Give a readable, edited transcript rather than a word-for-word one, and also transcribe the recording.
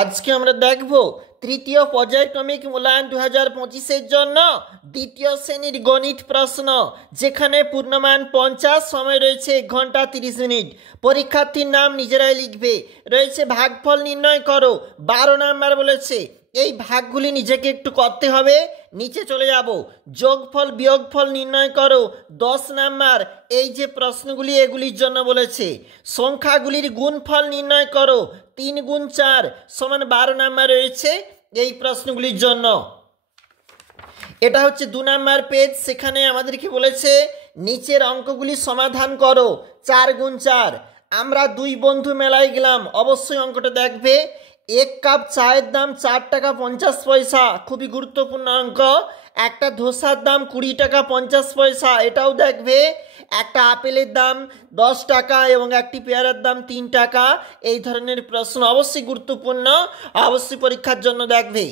আজকে আমরা দেখব তৃতীয় পর্যায়ক্রমিক মূল্যায়ন 2025-এর জন্য দ্বিতীয় শ্রেণীর গণিত প্রশ্ন, যেখানে পূর্ণমান 50, সময় রয়েছে 1 ঘন্টা 30 মিনিট। পরীক্ষার্থীর নাম নিজেরাই লিখবে। রয়েছে ভাগফল নির্ণয় করো, 12 নাম্বার বলেছে। এই ভাগগুলি নিজেকে একটু করতে হবে। নিচে চলে যাব, যোগফল বিয়োগফল নির্ণয় করো, 10 নাম্বার। এই যে প্রশ্নগুলি এগুলির জন্য বলেছে। সংখ্যাগুলির গুণফল নির্ণয় করো, 3 গুণ 4 সমান 12 নাম্বার রয়েছে এই প্রশ্নগুলির জন্য। এটা হচ্ছে 2 নাম্বার পেজ। সেখানে আমাদেরকে বলেছে নিচের অঙ্কগুলি সমাধান করো, 4 গুণ 4। আমরা 2 বন্ধু মেলায় গেলাম, অবশ্যই অঙ্কটা দেখবে। 1 কাপ চায়ের দাম 4 টাকা 50 পয়সা, খুবই গুরুত্বপূর্ণ অঙ্ক। একটা ধোসার দাম 20 টাকা 50 পয়সা, এটাও দেখবে। একটা আপেলের দাম 10 টাকা এবং একটি পেয়ারার দাম 3 টাকা। এই ধরনের প্রশ্ন অবশ্যই গুরুত্বপূর্ণ, অবশ্যই পরীক্ষার জন্য দেখবে।